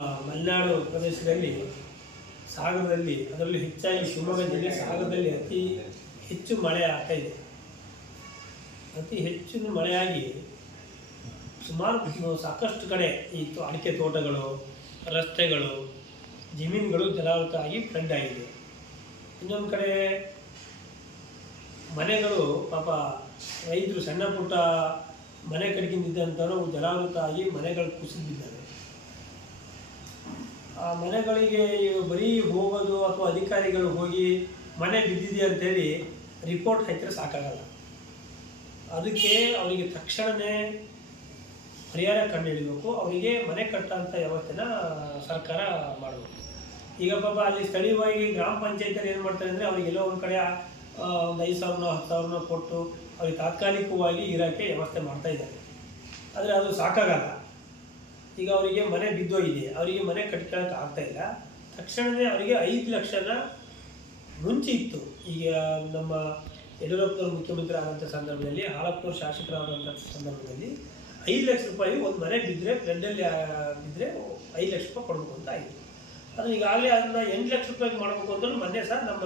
ಮಲೆನಾಡು ಪ್ರದೇಶದಲ್ಲಿ ಸಾಗರದಲ್ಲಿ, ಅದರಲ್ಲೂ ಹೆಚ್ಚಾಗಿ ಶಿವಮೊಗ್ಗ ಜಿಲ್ಲೆ ಸಾಗರದಲ್ಲಿ ಅತಿ ಹೆಚ್ಚು ಮಳೆ ಆಗ್ತಾ ಇದೆ. ಅತಿ ಹೆಚ್ಚಿನ ಮಳೆಯಾಗಿ ಸುಮಾರು ಸಾಕಷ್ಟು ಕಡೆ ಈ ಅಡಿಕೆ ತೋಟಗಳು, ರಸ್ತೆಗಳು, ಜಮೀನುಗಳು ಜಲಾವೃತ ಆಗಿ ಫ್ಲಡ್ ಆಗಿದೆ. ಇನ್ನೊಂದು ಕಡೆ ಮನೆಗಳು, ಪಾಪ ರೈತರು ಸಣ್ಣ ಪುಟ್ಟ ಮನೆ ಕಡೆಗಿಂದಿದ್ದಂಥವ್ರು ಜಲಾವೃತ ಆಗಿ ಮನೆಗಳು ಕುಸಿದು ಬಿದ್ದಾವೆ ಆ ಮನೆಗಳಿಗೆ ಬರೀ ಹೋಗೋದು ಅಥವಾ ಅಧಿಕಾರಿಗಳು ಹೋಗಿ ಮನೆ ಬಿದ್ದಿದೆ ಅಂತೇಳಿ ರಿಪೋರ್ಟ್ ಹಾಕಿದ್ರೆ ಸಾಕಾಗಲ್ಲ. ಅದಕ್ಕೆ ಅವರಿಗೆ ತಕ್ಷಣವೇ ಪರಿಹಾರ ಕಂಡುಹಿಡಬೇಕು ಅವರಿಗೆ ಮನೆ ಕಟ್ಟೋಂಥ ವ್ಯವಸ್ಥೆನ ಸರ್ಕಾರ ಮಾಡಬೇಕು. ಈಗ ಪಾಪ ಅಲ್ಲಿ ಸ್ಥಳೀಯವಾಗಿ ಗ್ರಾಮ ಪಂಚಾಯತಲ್ಲಿ ಏನು ಮಾಡ್ತಾರೆ ಅಂದರೆ ಅವರಿಗೆಲ್ಲೋ ಒಂದು ಕಡೆ ಒಂದು ಐದು ಸಾವಿರನೋ, ಹತ್ತು ಸಾವಿರನೋ ಕೊಟ್ಟು ಅವ್ರಿಗೆ ತಾತ್ಕಾಲಿಕವಾಗಿ ಇರೋಕ್ಕೆ ವ್ಯವಸ್ಥೆ ಮಾಡ್ತಾ ಇದ್ದಾರೆ. ಆದರೆ ಅದು ಸಾಕಾಗಲ್ಲ. ಈಗ ಅವರಿಗೆ ಮನೆ ಬಿದ್ದೋಗಿದೆ, ಅವರಿಗೆ ಮನೆ ಕಟ್ಕೊಳ್ಳೋಕೆ ಆಗ್ತಾ ಇಲ್ಲ. ತಕ್ಷಣವೇ ಅವರಿಗೆ ಐದು ಲಕ್ಷನ ಮುಂಚೆ ಇತ್ತು. ಈಗ ನಮ್ಮ ಯಡಿಯೂರಪ್ಪನವರು ಮುಖ್ಯಮಂತ್ರಿ ಆದಂಥ ಸಂದರ್ಭದಲ್ಲಿ, ಹಾಲಪ್ಪನವ್ರು ಶಾಸಕರಾದಂಥ ಸಂದರ್ಭದಲ್ಲಿ ಐದು ಲಕ್ಷ ರೂಪಾಯಿ ಒಂದು ಮನೆ ಬಿದ್ದರೆ ಫ್ರೆಂಡಲ್ಲಿ ಬಿದ್ದರೆ ಐದು ಲಕ್ಷ ರೂಪಾಯಿ ಕೊಡಬೇಕು ಅಂತ ಆಯಿತು. ಅದು ಈಗಾಗಲೇ ಅದನ್ನ ಎಂಟು ಲಕ್ಷ ರೂಪಾಯಿಗೆ ಮಾಡಬೇಕು ಅಂತಲೂ ಮೊನ್ನೆ ಸಹ ನಮ್ಮ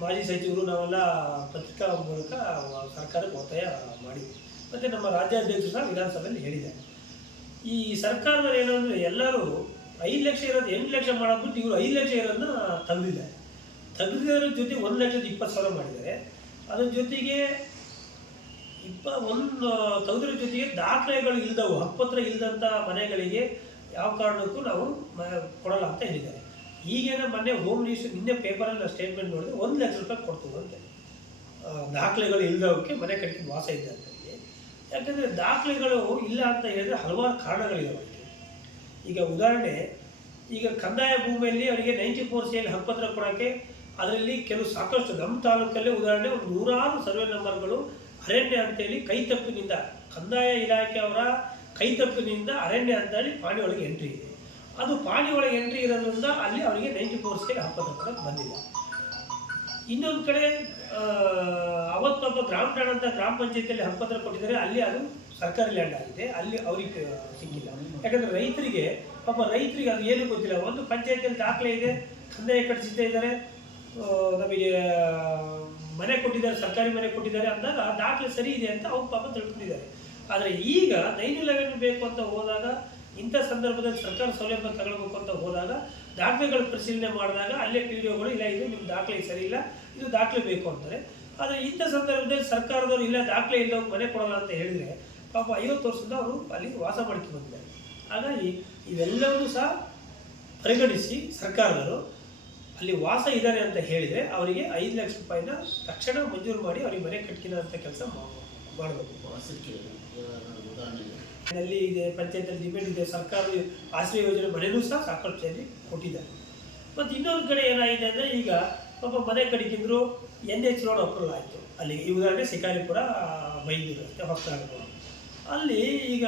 ಮಾಜಿ ಸಚಿವರು ನಾವೆಲ್ಲ ಪತ್ರಿಕಾ ಮೂಲಕ ಸರ್ಕಾರಕ್ಕೆ ಒತ್ತಾಯ ಮಾಡಿದ್ವಿ. ಮತ್ತು ನಮ್ಮ ರಾಜ್ಯಾಧ್ಯಕ್ಷರು ಸಹ ವಿಧಾನಸಭೆಯಲ್ಲಿ ಹೇಳಿದ್ದಾರೆ. ಈ ಸರ್ಕಾರದಲ್ಲಿ ಏನಂದ್ರೆ ಎಲ್ಲರೂ ಐದು ಲಕ್ಷ ಇರೋದು ಎಂಟು ಲಕ್ಷ ಮಾಡೋದ್ಬಿಟ್ಟು ಇವರು ಐದು ಲಕ್ಷ ಇರೋದನ್ನ ತೆಗೆದಿದ್ದಾರೆ. ತೆಗೆದಿರೋದ್ರ ಜೊತೆ ಒಂದು ಲಕ್ಷದ ಇಪ್ಪತ್ತು ಸಾವಿರ ಮಾಡಿದ್ದಾರೆ. ಅದ್ರ ಜೊತೆಗೆ ಇಪ್ಪ ಒಂದು ತೆಗೆದಿರೋ ಜೊತೆಗೆ ದಾಖಲೆಗಳು ಇಲ್ದವು ಹಕ್ಕುಪತ್ರ ಇಲ್ಲದಂಥ ಮನೆಗಳಿಗೆ ಯಾವ ಕಾರಣಕ್ಕೂ ನಾವು ಕೊಡಲ್ಲ ಅಂತ ಹೇಳಿದ್ದಾರೆ. ಈಗೇನ ಮೊನ್ನೆ ಹೋಮ್ ಮಿನಿಸ್ಟರ್ ನಿನ್ನೆ ಪೇಪರಲ್ಲಿ ಸ್ಟೇಟ್ಮೆಂಟ್ ನೋಡಿದ್ರೆ ಒಂದು ಲಕ್ಷ ರೂಪಾಯಿ ಕೊಡ್ತೀವಿ ಅಂತೆ. ದಾಖಲೆಗಳು ಇಲ್ದವಕ್ಕೆ ಮನೆ ಕಟ್ಟಿ ವಾಸ ಇದೆ ಅಂತ ಹೇಳಿ ಯಾಕಂದರೆ ದಾಖಲೆಗಳು ಇಲ್ಲ ಅಂತ ಹೇಳಿದ್ರೆ ಹಲವಾರು ಕಾರಣಗಳಿವೆ. ಈಗ ಉದಾಹರಣೆ, ಈಗ ಕಂದಾಯ ಭೂಮಿಯಲ್ಲಿ ಅವರಿಗೆ ನೈಂಟಿ ಫೋರ್ ಸಿಯಲ್ಲಿ ಹಕ್ಕುಪತ್ರ ಕೊಡೋಕ್ಕೆ ಅದರಲ್ಲಿ ಕೆಲವು ಸಾಕಷ್ಟು ನಮ್ಮ ತಾಲೂಕಲ್ಲೇ ಉದಾಹರಣೆ, ಒಂದು ನೂರಾರು ಸರ್ವೆ ನಂಬರ್ಗಳು ಅರಣ್ಯ ಅಂತೇಳಿ ಕೈತಪ್ಪಿನಿಂದ, ಕಂದಾಯ ಇಲಾಖೆಯವರ ಕೈತಪ್ಪಿನಿಂದ ಅರಣ್ಯ ಅಂತೇಳಿ ಪಾಣಿ ಒಳಗೆ ಎಂಟ್ರಿ ಇದೆ ಅದು ಪಾಣಿ ಒಳಗೆ ಎಂಟ್ರಿ ಇರೋದ್ರಿಂದ ಅಲ್ಲಿ ಅವರಿಗೆ ನೈಂಟಿ ಫೋರ್ ಸಿಯಲ್ಲಿ ಹಕ್ಕುಪತ್ರ ಕೊಡೋಕ್ಕೆ ಬಂದಿಲ್ಲ ಇನ್ನೊಂದು ಕಡೆ ಅವತ್ತೊಬ್ಬ ಗ್ರಾಮ ಅಂತ ಗ್ರಾಮ ಪಂಚಾಯತಿಯಲ್ಲಿ ಹಕ್ಕುಪತ್ರ ಕೊಟ್ಟಿದ್ದಾರೆ, ಅಲ್ಲಿ ಅದು ಸರ್ಕಾರಿ ಲ್ಯಾಂಡ್ ಆಗಿದೆ, ಅಲ್ಲಿ ಅವ್ರಿಗೆ ಸಿಕ್ಕಿಲ್ಲ. ಯಾಕಂದ್ರೆ ರೈತರಿಗೆ, ಪಾಪ ರೈತರಿಗೆ ಅದು ಏನು ಗೊತ್ತಿಲ್ಲ. ಒಂದು ಪಂಚಾಯತಿಯಲ್ಲಿ ದಾಖಲೆ ಇದೆ, ಕಂದಾಯ ಕಟ್ಟಿಸ್ತಾ ಇದ್ದಾರೆ ನಮಗೆ ಮನೆ ಕೊಟ್ಟಿದ್ದಾರೆ, ಸರ್ಕಾರಿ ಮನೆ ಕೊಟ್ಟಿದ್ದಾರೆ ಅಂದಾಗ ಆ ದಾಖಲೆ ಸರಿ ಇದೆ ಅಂತ ಅವ್ರು ಪಾಪ ತಿಳ್ಕೊಂಡಿದ್ದಾರೆ. ಆದರೆ ಈಗ ನೈನ್ ಇಲೆವೆನ್ ಬೇಕು ಅಂತ ಹೋದಾಗ, ಇಂಥ ಸಂದರ್ಭದಲ್ಲಿ ಸರ್ಕಾರ ಸೌಲಭ್ಯ ತಗೊಳ್ಬೇಕು ಅಂತ ಹೋದಾಗ ದಾಖಲೆಗಳು ಪರಿಶೀಲನೆ ಮಾಡಿದಾಗ ಅಲ್ಲೇ ಡಿ ಒಗಳು, ಇಲ್ಲ, ಇದು ನಿಮ್ಮ ದಾಖಲೆ ಸರಿ ಇಲ್ಲ ಇದು ದಾಖಲೆ ಬೇಕು ಅಂತಾರೆ. ಆದರೆ ಇಂಥ ಸಂದರ್ಭದಲ್ಲಿ ಸರ್ಕಾರದವರು, ಇಲ್ಲ, ದಾಖಲೆ ಇಲ್ಲ ಮನೆ ಕೊಡಲ್ಲ ಅಂತ ಹೇಳಿದರೆ ಪಾಪ ಐವತ್ತು ವರ್ಷದಿಂದ ಅವರು ಅಲ್ಲಿ ವಾಸ ಮಾಡ್ಕೊಂಡು ಬಂದಿದ್ದಾರೆ. ಹಾಗಾಗಿ ಇವೆಲ್ಲವನ್ನೂ ಸಹ ಪರಿಗಣಿಸಿ ಸರ್ಕಾರದವರು ಅಲ್ಲಿ ವಾಸ ಇದ್ದಾರೆ ಅಂತ ಹೇಳಿದರೆ ಅವರಿಗೆ ಐದು ಲಕ್ಷ ರೂಪಾಯಿನ ತಕ್ಷಣ ಮಂಜೂರು ಮಾಡಿ ಅವರಿಗೆ ಮನೆ ಕಟ್ಕಿನ ಅಂತ ಕೆಲಸ ಮಾಡಬೇಕು ವಾಸಕ್ಕೆ ಉದಾಹರಣೆಗೆ ಇದೆ ಪಂಚಾಯತಲ್ಲಿ ಇದೆ, ಸರ್ಕಾರದ ಆಶ್ರಯ ಯೋಜನೆ ಮನೆಯೂ ಸಹ ಸಾಕಷ್ಟು ಕೊಟ್ಟಿದ್ದಾರೆ. ಮತ್ತು ಇನ್ನೊಂದು ಕಡೆ ಏನಾಗಿದೆ ಅಂದರೆ ಈಗ ಪಾಪ ಮನೆ ಕಡಿಕಿದ್ರು ಎನ್ ಎಚ್ ರೋಡ್ ಅಪ್ರೂವಲ್ ಆಯಿತು. ಅಲ್ಲಿ ಈ ಉದಾಹರಣೆ ಶಿಕಾರಿಪುರ ಬೈಂದೂರು ಅಷ್ಟೇ ಹೊಸದಾಗಬಹುದು ಅಲ್ಲಿ ಈಗ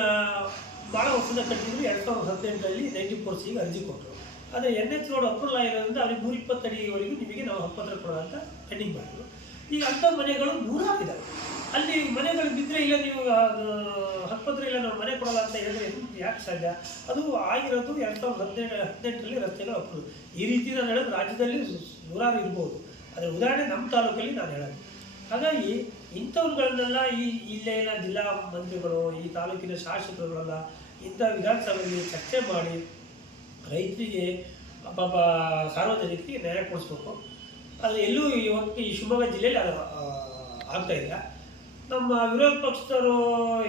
ಭಾಳ ವರ್ಷದ ಕಟ್ಟಿದ್ರು ಎರಡು ಸಾವಿರದ ಹದಿನೆಂಟರಲ್ಲಿ ನೈಂಟಿ ಫೋರ್ಸಿಗೆ ಅರ್ಜಿ ಕೊಟ್ಟರು. ಆದರೆ ಎನ್ ಎಚ್ ರೋಡ್ ಅಪ್ರೂವಲ್ ಆಗಿರೋದ್ರಿಂದ ಅವ್ರಿಗೆ ನೂರ ಇಪ್ಪತ್ತಡಿವರೆಗೂ ನಿಮಗೆ ನಾವು ಹತ್ತು ಕೊಡೋ ಅಂತ ಪೆಂಡಿಂಗ್ ಮಾಡಿದ್ರು. ಈಗ ಅಂಥ ಮನೆಗಳು ನೂರಾರು ಇದಾವೆ. ಅಲ್ಲಿ ಮನೆಗಳು ಬಿದ್ದರೆ ಇಲ್ಲ, ನೀವು ಅದು ಹಕ್ಕುಪತ್ರ ಇಲ್ಲ, ನಾವು ಮನೆ ಕೊಡಲ್ಲ ಅಂತ ಹೇಳಿದ್ರೆ ಯಾಕೆ ಸಾಧ್ಯ? ಅದು ಆಗಿರೋದು ಎರಡು ಸಾವಿರದ ಹದಿನೆಂಟು, ಹದಿನೆಂಟರಲ್ಲಿ ರಸ್ತೆಗಳು ಅಪ್ರೂವ್ ಈ ರೀತಿ ನಾನು ಹೇಳೋದು, ರಾಜ್ಯದಲ್ಲಿ ನೂರಾರು ಇರ್ಬೋದು. ಅದರ ಉದಾಹರಣೆ ನಮ್ಮ ತಾಲೂಕಲ್ಲಿ ನಾನು ಹೇಳೋದು. ಹಾಗಾಗಿ ಇಂಥವ್ರುಗಳನ್ನೆಲ್ಲ ಈ ಇಲ್ಲೇನ ಜಿಲ್ಲಾ ಮಂತ್ರಿಗಳು, ಈ ತಾಲೂಕಿನ ಶಾಸಕರುಗಳೆಲ್ಲ ಇಂಥ ವಿಧಾನಸಭೆಯಲ್ಲಿ ಚರ್ಚೆ ಮಾಡಿ ರೈತರಿಗೆ, ಪಾಪ ಸಾರ್ವಜನಿಕರಿಗೆ ನ್ಯಾಯ ಕೊಡಿಸ್ಬೇಕು. ಅದು ಎಲ್ಲೂ ಇವತ್ತು ಈ ಶಿವಮೊಗ್ಗ ಜಿಲ್ಲೆಯಲ್ಲಿ ಅದು ಆಗ್ತಾಯಿಲ್ಲ ನಮ್ಮ ವಿರೋಧ ಪಕ್ಷದವರು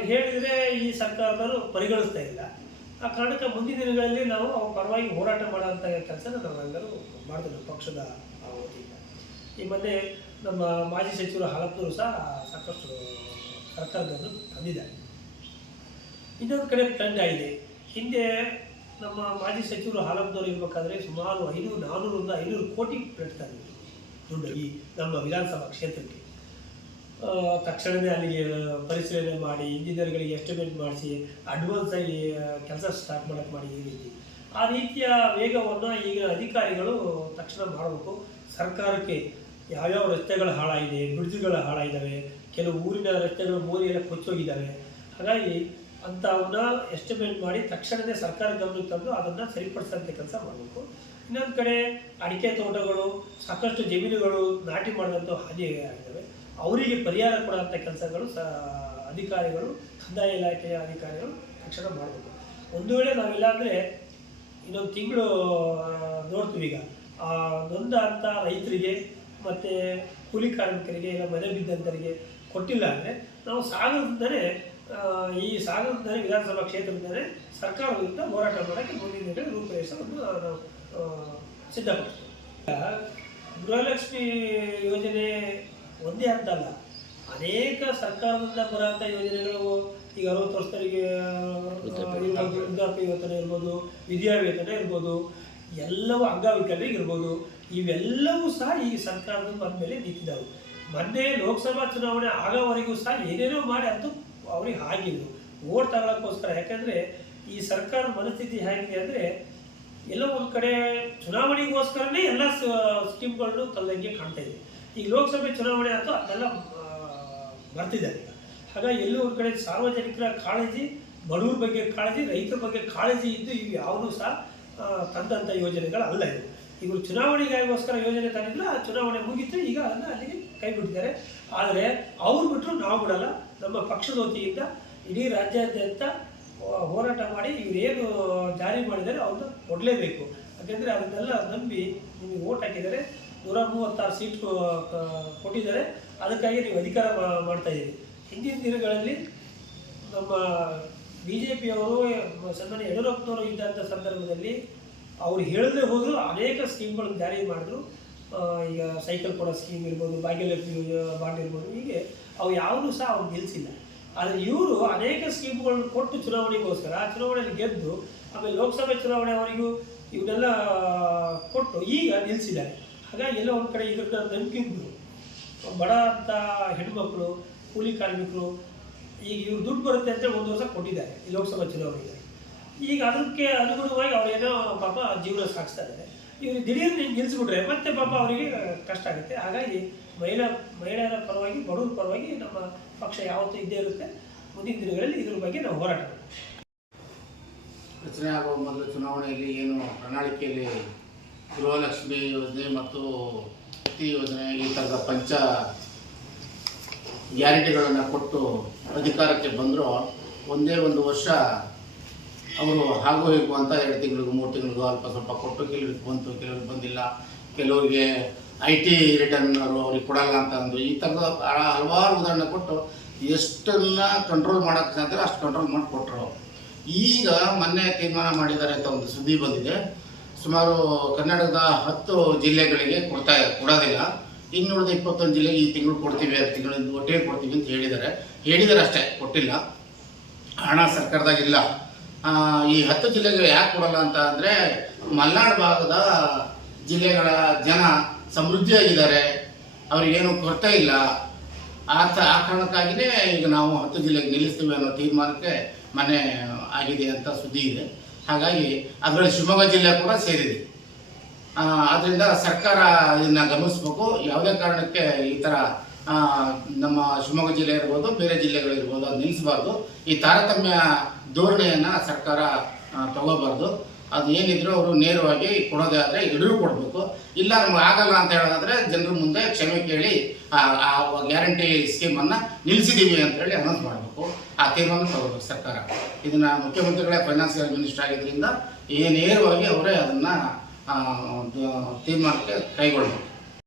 ಹೇಳಿದರೆ ಈ ಸರ್ಕಾರದವರು ಪರಿಗಣಿಸ್ತಾ ಇಲ್ಲ. ಆ ಕಾರಣಕ್ಕೆ ಮುಂದಿನ ದಿನಗಳಲ್ಲಿ ನಾವು ಅವ್ರ ಪರವಾಗಿ ಹೋರಾಟ ಮಾಡೋಂಥ ಕೆಲಸನ ನಾವೆಲ್ಲರೂ ಮಾಡಿದ್ರು ಪಕ್ಷದ ವತಿಯಿಂದ. ಈ ಮೊನ್ನೆ ನಮ್ಮ ಮಾಜಿ ಸಚಿವರು ಹಾಲಪ್ಪನವರು ಸಹ ಸಾಕಷ್ಟು ಸರ್ಕಾರದವರು ತಂದಿದ್ದಾರೆ. ಇನ್ನೊಂದು ಕಡೆ ಟ್ರೆಂಡ್ ಆಗಿದೆ. ಹಿಂದೆ ನಮ್ಮ ಮಾಜಿ ಸಚಿವರು ಹಾಲಪ್ಪನವರು ಇರಬೇಕಾದ್ರೆ ಸುಮಾರು ಐನೂರು ನಾನ್ನೂರಿಂದ ಐನೂರು ಕೋಟಿ ತಂದಿದ್ರು ದುಡ್ಡು ಈ ನಮ್ಮ ವಿಧಾನಸಭಾ ಕ್ಷೇತ್ರಕ್ಕೆ. ತಕ್ಷಣವೇ ಅಲ್ಲಿಗೆ ಪರಿಶೀಲನೆ ಮಾಡಿ, ಇಂಜಿನಿಯರ್ಗಳಿಗೆ ಎಸ್ಟಿಮೇಟ್ ಮಾಡಿಸಿ ಅಡ್ವಾನ್ಸ್ ಆಗಿ ಕೆಲಸ ಸ್ಟಾರ್ಟ್ ಮಾಡೋಕ್ಕೆ ಮಾಡಿ ಈ ರೀತಿ. ಆ ರೀತಿಯ ವೇಗವನ್ನು ಈಗ ಅಧಿಕಾರಿಗಳು ತಕ್ಷಣ ಮಾಡಬೇಕು. ಸರ್ಕಾರಕ್ಕೆ ಯಾವ್ಯಾವ ರಸ್ತೆಗಳು ಹಾಳಾಗಿದೆ ಬ್ರಿಡ್ಜ್ಗಳು ಹಾಳಾಗಿದ್ದಾವೆ, ಕೆಲವು ಊರಿನ ರಸ್ತೆಗಳು ಮೋರಿಯೆಲ್ಲ ಕೊಚ್ಚೋಗಿದ್ದಾವೆ. ಹಾಗಾಗಿ ಅಂಥವನ್ನ ಎಸ್ಟಿಮೇಟ್ ಮಾಡಿ ತಕ್ಷಣವೇ ಸರ್ಕಾರ ಗಮನಕ್ಕೆ ತಂದು ಅದನ್ನು ಸರಿಪಡಿಸೋಂಥ ಕೆಲಸ ಮಾಡಬೇಕು. ಇನ್ನೊಂದು ಕಡೆ ಅಡಿಕೆ ತೋಟಗಳು, ಸಾಕಷ್ಟು ಜಮೀನುಗಳು ನಾಟಿ ಮಾಡಿದಂಥ ಹಾನಿ ಆಗಿದ್ದಾವೆ ಅವರಿಗೆ ಪರಿಹಾರ ಕೊಡುವಂಥ ಕೆಲಸಗಳು ಸ, ಅಧಿಕಾರಿಗಳು, ಕಂದಾಯ ಇಲಾಖೆಯ ಅಧಿಕಾರಿಗಳು ತಕ್ಷಣ ಮಾಡಬೇಕು. ಒಂದು ವೇಳೆ ನಾವಿಲ್ಲ ಅಂದರೆ ಇನ್ನೊಂದು ತಿಂಗಳು ನೋಡ್ತೀವಿ ಈಗ. ನೊಂದ ಅಂತ ರೈತರಿಗೆ ಮತ್ತು ಕೂಲಿ ಕಾರ್ಮಿಕರಿಗೆ ಇಲ್ಲ ಮನೆ ಬಿದ್ದಂಥವರಿಗೆ ಕೊಟ್ಟಿಲ್ಲ ಅಂದರೆ ನಾವು ಸಾಗರದಿಂದಲೇ ಈ ಸಾಗರದಿಂದಲೇ ವಿಧಾನಸಭಾ ಕ್ಷೇತ್ರದಿಂದಲೇ ಸರ್ಕಾರದಿಂದ ಹೋರಾಟ ಮಾಡೋಕ್ಕೆ ಮುಂದಿನ ರೂಪರೇಷ ಒಂದು ನಾವು ಈಗ ಗೃಹಲಕ್ಷ್ಮಿ ಯೋಜನೆ ಒಂದೇ ಅಂತಲ್ಲ ಅನೇಕ ಸರ್ಕಾರದಿಂದ ಬರುವಂಥ ಯೋಜನೆಗಳು ಈಗ ಅರವತ್ತು ವರ್ಷದವರಿಗೆ ವೃದ್ಧಾಪ್ಯ ವೇತನ ಇರ್ಬೋದು ವಿದ್ಯಾ ವೇತನ ಇರ್ಬೋದು ಎಲ್ಲವೂ ಅಂಗವಿಕಲರಿಗೆ ಇರ್ಬೋದು ಇವೆಲ್ಲವೂ ಸಹ ಈ ಸರ್ಕಾರದ ಬಂದ ಮೇಲೆ ನಿಂತಿದ್ದಾವೆ. ಮೊನ್ನೆ ಲೋಕಸಭಾ ಚುನಾವಣೆ ಆಗೋವರೆಗೂ ಸಹ ಏನೇನೋ ಮಾಡಿ ಅದು ಅವ್ರಿಗೆ ಆಗಿದ್ದು ಓಟ್ ತಗೊಳಕ್ಕೋಸ್ಕರ ಯಾಕೆಂದರೆ ಈ ಸರ್ಕಾರದ ಮನಸ್ಥಿತಿ ಹೇಗಿದೆ ಅಂದರೆ ಎಲ್ಲೋ ಒಂದು ಕಡೆ ಚುನಾವಣೆಗೋಸ್ಕರನೇ ಎಲ್ಲ ಸ್ಕೀಮ್ಗಳನ್ನು ತಂದಂಗೆ ಕಾಣ್ತಾ ಇದೆ. ಈಗ ಲೋಕಸಭೆ ಚುನಾವಣೆ ಅಂತೂ ಅದೆಲ್ಲ ಬರ್ತಿದೆ ಈಗ. ಹಾಗಾಗಿ ಎಲ್ಲೋ ಒಂದು ಕಡೆ ಸಾರ್ವಜನಿಕರ ಕಾಳಜಿ, ಬಡವ್ರ ಬಗ್ಗೆ ಕಾಳಜಿ, ರೈತರ ಬಗ್ಗೆ ಕಾಳಜಿ ಇದ್ದು ಇವು ಯಾವುದೂ ಸಹ ತಂದಂಥ ಯೋಜನೆಗಳು ಅಲ್ಲ ಇದೆ ಇವರು ಚುನಾವಣೆಗಾಗೋಸ್ಕರ ಯೋಜನೆ ತಂದಿದ್ರು ಆ ಚುನಾವಣೆ ಮುಗಿತು, ಈಗ ಅದನ್ನು ಅಲ್ಲಿಗೆ ಕೈ ಬಿಟ್ಟಿದ್ದಾರೆ ಆದರೆ ಅವ್ರು ಬಿಟ್ಟರು ನಾವು ಬಿಡಲ್ಲ. ನಮ್ಮ ಪಕ್ಷದ ವತಿಯಿಂದ, ಇಡೀ ರಾಜ್ಯಾದ್ಯಂತ ಹೋರಾಟ ಮಾಡಿ ಇವರೇನು ಜಾರಿ ಮಾಡಿದರೆ ಅವ್ರನ್ನ ಕೊಡಲೇಬೇಕು. ಯಾಕೆಂದರೆ ಅದನ್ನೆಲ್ಲ ನಂಬಿ ನಿಮಗೆ ಓಟ್ ಹಾಕಿದರೆ ನೂರ ಮೂವತ್ತಾರು ಸೀಟ್ ಕೊಟ್ಟಿದ್ದಾರೆ. ಅದಕ್ಕಾಗಿ ನೀವು ಅಧಿಕಾರ ಮಾಡ್ತಾ ಇದ್ದೀರಿ. ಹಿಂದಿನ ದಿನಗಳಲ್ಲಿ ನಮ್ಮ ಬಿ ಜೆ ಪಿಯವರು ಸನ್ಮಾನ್ಯ ಯಡಿಯೂರಪ್ಪನವರು ಇದ್ದಂಥ ಸಂದರ್ಭದಲ್ಲಿ ಅವ್ರು ಹೇಳದೆ ಹೋದರೂ, ಅನೇಕ ಸ್ಕೀಮ್ಗಳನ್ನು ಜಾರಿ ಮಾಡಿದ್ರು. ಈಗ ಸೈಕಲ್ ಕೊಡೋ ಸ್ಕೀಮ್ ಇರ್ಬೋದು ಭಾಗ್ಯಲಕ್ಷ್ಮಿ ಬಾಂಡ್ ಇರ್ಬೋದು, ಹೀಗೆ ಅವು ಯಾವುದೂ ಸಹ ಅವ್ರು ನಿಲ್ಲಿಸಿಲ್ಲ ಆದರೆ ಇವರು ಅನೇಕ ಸ್ಕೀಮ್ಗಳನ್ನು ಕೊಟ್ಟು ಚುನಾವಣೆಗೋಸ್ಕರ, ಆ ಚುನಾವಣೆಯಲ್ಲಿ ಗೆದ್ದು, ಆಮೇಲೆ ಲೋಕಸಭೆ ಚುನಾವಣೆವರೆಗೂ ಇವನ್ನೆಲ್ಲ ಕೊಟ್ಟು ಈಗ ನಿಲ್ಲಿಸಿದ್ದಾರೆ ಹಾಗಾಗಿ ಎಲ್ಲ ಒಂದು ಕಡೆ ಇದನ್ನ ನಂಬಿಕೆಗಳು ಬಡ ಅಂತ ಹೆಣ್ಮಕ್ಳು, ಕೂಲಿ ಕಾರ್ಮಿಕರು, ಈಗ ಇವ್ರು ದುಡ್ಡು ಬರುತ್ತೆ ಅಂತ ಒಂದು ವರ್ಷ ಕೊಟ್ಟಿದ್ದಾರೆ ಈ ಲೋಕಸಭಾ ಚುನಾವಣೆಗೆ. ಈಗ ಅದಕ್ಕೆ ಅನುಗುಣವಾಗಿ ಅವ್ರೇನೋ ಪಾಪ ಜೀವನ ಸಾಗಿಸ್ತಾ ಇದ್ದಾರೆ. ಇವರು ದಿಢೀರ್ನ ನಿಲ್ಲಿಸ್ಬಿಟ್ರೆ ಮತ್ತೆ ಪಾಪ ಅವರಿಗೆ ಕಷ್ಟ ಆಗುತ್ತೆ. ಹಾಗಾಗಿ ಮಹಿಳಾ, ಮಹಿಳೆಯರ ಪರವಾಗಿ, ಬಡವರ ಪರವಾಗಿ ನಮ್ಮ ಪಕ್ಷ ಯಾವತ್ತೂ ಇದ್ದೇ ಇರುತ್ತೆ. ಮುಂದಿನ ದಿನಗಳಲ್ಲಿ ಇದ್ರ ಬಗ್ಗೆ ನಾವು ಹೋರಾಟ ರಚನೆ ಆಗುವ ಮೊದಲು ಚುನಾವಣೆಯಲ್ಲಿ ಏನು ಪ್ರಣಾಳಿಕೆಯಲ್ಲಿ ಗೃಹಲಕ್ಷ್ಮಿ ಯೋಜನೆ ಮತ್ತು ಶಕ್ತಿ ಯೋಜನೆ ಈ ಥರದ ಪಂಚ ಗ್ಯಾರಂಟಿಗಳನ್ನು ಕೊಟ್ಟು ಅಧಿಕಾರಕ್ಕೆ ಬಂದರೂ ಒಂದೇ ಒಂದು ವರ್ಷ ಅವರು ಹಾಗೂ ಹೀಗೂ ಅಂತ ಎರಡು ತಿಂಗಳಿಗೂ, ಮೂರು ತಿಂಗಳಿಗೂ ಅಲ್ಪ ಸ್ವಲ್ಪ ಕೊಟ್ಟು ಕೆಲವ್ರಿಗೆ ಬಂತು, ಕೆಲವ್ರಿಗೆ ಬಂದಿಲ್ಲ. ಕೆಲವರಿಗೆ ಐ ಟಿ ರಿಟರ್ನ್ ಅವರು ಅವ್ರಿಗೆ ಕೊಡಲ್ಲ ಅಂತ ಅಂದು. ಈ ಥರದ ಹಲವಾರು ಉದಾಹರಣೆ ಕೊಟ್ಟು ಎಷ್ಟನ್ನು ಕಂಟ್ರೋಲ್ ಮಾಡೋಕ್ಕೆ ಸಾಧ್ಯ ಅಷ್ಟು ಕಂಟ್ರೋಲ್ ಮಾಡಿ ಕೊಟ್ಟರು ಈಗ ಮೊನ್ನೆ ತೀರ್ಮಾನ ಮಾಡಿದ್ದಾರೆ ಅಂತ ಒಂದು ಸುದ್ದಿ ಬಂದಿದೆ. ಸುಮಾರು ಕರ್ನಾಟಕದ ಹತ್ತು ಜಿಲ್ಲೆಗಳಿಗೆ ಕೊಡ್ತಾ, ಕೊಡೋದಿಲ್ಲ. ಇನ್ನುಳಿದ ಇಪ್ಪತ್ತೊಂದು ಜಿಲ್ಲೆಗೆ ಈ ತಿಂಗಳು ಕೊಡ್ತೀವಿ ಎರಡು ತಿಂಗಳಿಂದ ಒಟ್ಟಿಗೆ ಕೊಡ್ತೀವಿ ಅಂತ ಹೇಳಿದ್ದಾರೆ. ಹೇಳಿದ್ದಾರೆ ಅಷ್ಟೇ, ಕೊಟ್ಟಿಲ್ಲ. ಹಣ ಸರ್ಕಾರದಾಗಿಲ್ಲ. ಈ ಹತ್ತು ಜಿಲ್ಲೆಗಳು ಯಾಕೆ ಕೊಡಲ್ಲ ಅಂತ ಅಂದರೆ ಮಲೆನಾಡು ಭಾಗದ ಜಿಲ್ಲೆಗಳ ಜನ ಸಮೃದ್ಧಿಯಾಗಿದ್ದಾರೆ. ಅವ್ರಿಗೇನು ಕೊರತೆ ಇಲ್ಲ. ಆ ಆ ಕಾರಣಕ್ಕಾಗಿಯೇ ಈಗ ನಾವು ಹತ್ತು ಜಿಲ್ಲೆಗೆ ನಿಲ್ಲಿಸ್ತೀವಿ ಅನ್ನೋ ತೀರ್ಮಾನಕ್ಕೆ ಮನೆ ಆಗಿದೆ ಅಂತ ಸುದ್ದಿ ಇದೆ. ಹಾಗಾಗಿ ಅದರಲ್ಲಿ ಶಿವಮೊಗ್ಗ ಜಿಲ್ಲೆ ಕೂಡ ಸೇರಿದೆ. ಆದ್ದರಿಂದ ಸರ್ಕಾರ ಇದನ್ನ ಗಮನಿಸಬೇಕು. ಯಾವುದೇ ಕಾರಣಕ್ಕೆ ಈ ಥರ ನಮ್ಮ ಶಿವಮೊಗ್ಗ ಜಿಲ್ಲೆ ಇರ್ಬೋದು, ಬೇರೆ ಜಿಲ್ಲೆಗಳಿರ್ಬೋದು ಅದು ನಿಲ್ಲಿಸಬಾರ್ದು ಈ ತಾರತಮ್ಯ ಧೋರಣೆಯನ್ನು ಸರ್ಕಾರ ತಗೋಬಾರ್ದು. ಅದು ಏನಿದ್ರು ಅವರು ನೇರವಾಗಿ ಕೊಡೋದೇ ಆದರೆ ಹಿಡಿದು ಕೊಡಬೇಕು. ಇಲ್ಲ ನಮ್ಗೆ ಆಗಲ್ಲ ಅಂತ ಹೇಳೋದಾದ್ರೆ ಜನರ ಮುಂದೆ ಕ್ಷಮೆ ಕೇಳಿ, ಆ ಗ್ಯಾರಂಟಿ ಸ್ಕೀಮನ್ನು ನಿಲ್ಲಿಸಿದ್ದೀವಿ ಅಂತೇಳಿ ಅನೌನ್ಸ್ ಮಾಡಬೇಕು. ಆ ತೀರ್ಮಾನ ತಗೋಬೇಕು ಸರ್ಕಾರ. ಇದನ್ನು ಮುಖ್ಯಮಂತ್ರಿಗಳೇ ಫೈನಾನ್ಸಿಯಲ್ ಮಿನಿಸ್ಟರ್ ಆಗಿದ್ದರಿಂದ ಏ ನೇರವಾಗಿ ಅವರೇ ಅದನ್ನು ತೀರ್ಮಾನಕ್ಕೆ ಕೈಗೊಳ್ಳಬೇಕು